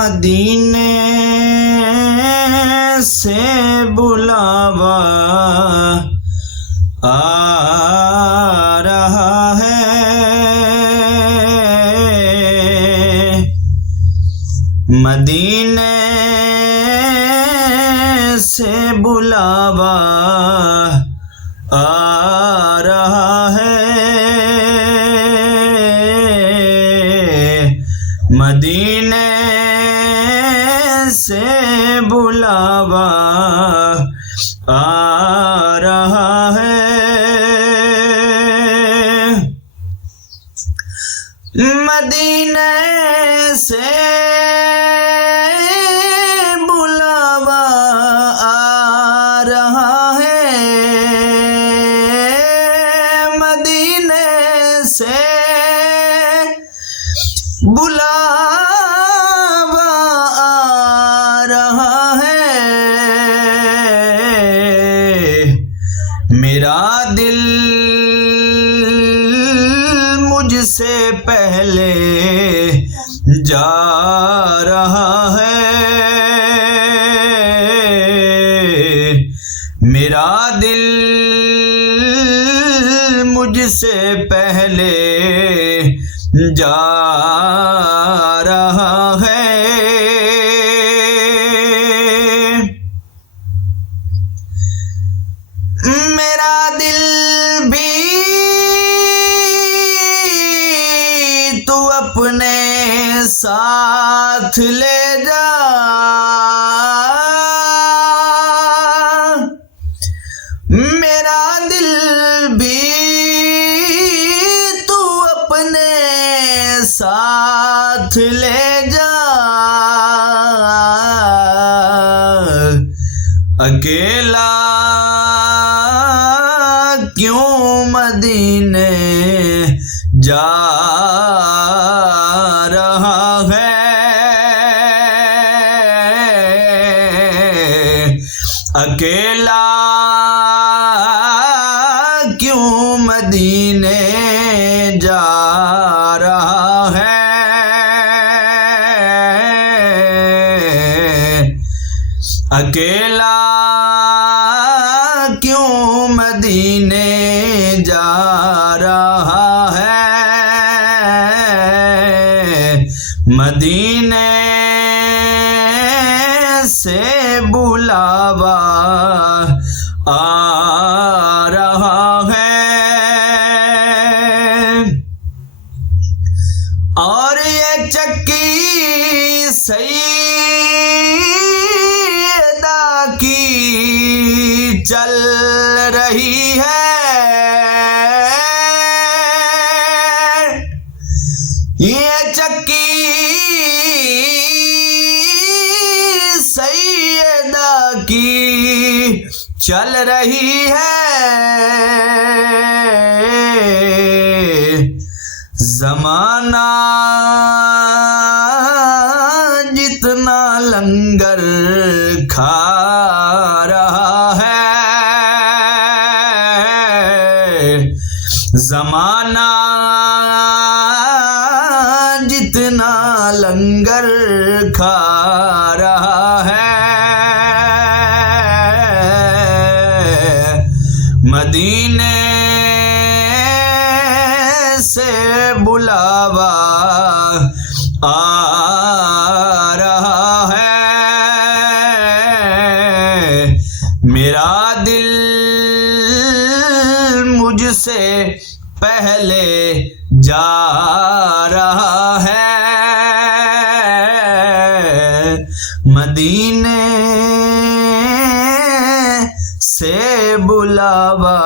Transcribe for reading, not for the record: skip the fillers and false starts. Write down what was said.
मदीने से बुलावा आ रहा है। मदीने से बुलावा आ रहा है। मदीने से बुलावा आ रहा है। मदीने से बुलावा आ रहा है। मदीने से बुलावा आ रहा है। मेरा दिल मुझसे पहले जा रहा है। मेरा दिल मुझसे पहले जा रहा है। मेरा दिल भी तू अपने साथ ले जा। मेरा दिल भी तू अपने साथ ले जा। अकेला क्यों मदीने जा रहा है। अकेला क्यों मदीने जा रहा है। अकेला क्यों मदीने जा रहा है। मदीने से बुलावा आ रहा है। और ये चक्की सईदा की चल रही है। ये चक्की सईदा की चल रही है। ज़माना जितना लंगर खा रहा है। ज़माना जितना लंगर खा रहा है। मदीने से बुलावा आ रहा है। मेरा दिल मुझसे पहले जा रहा है। मदीने से बुलावा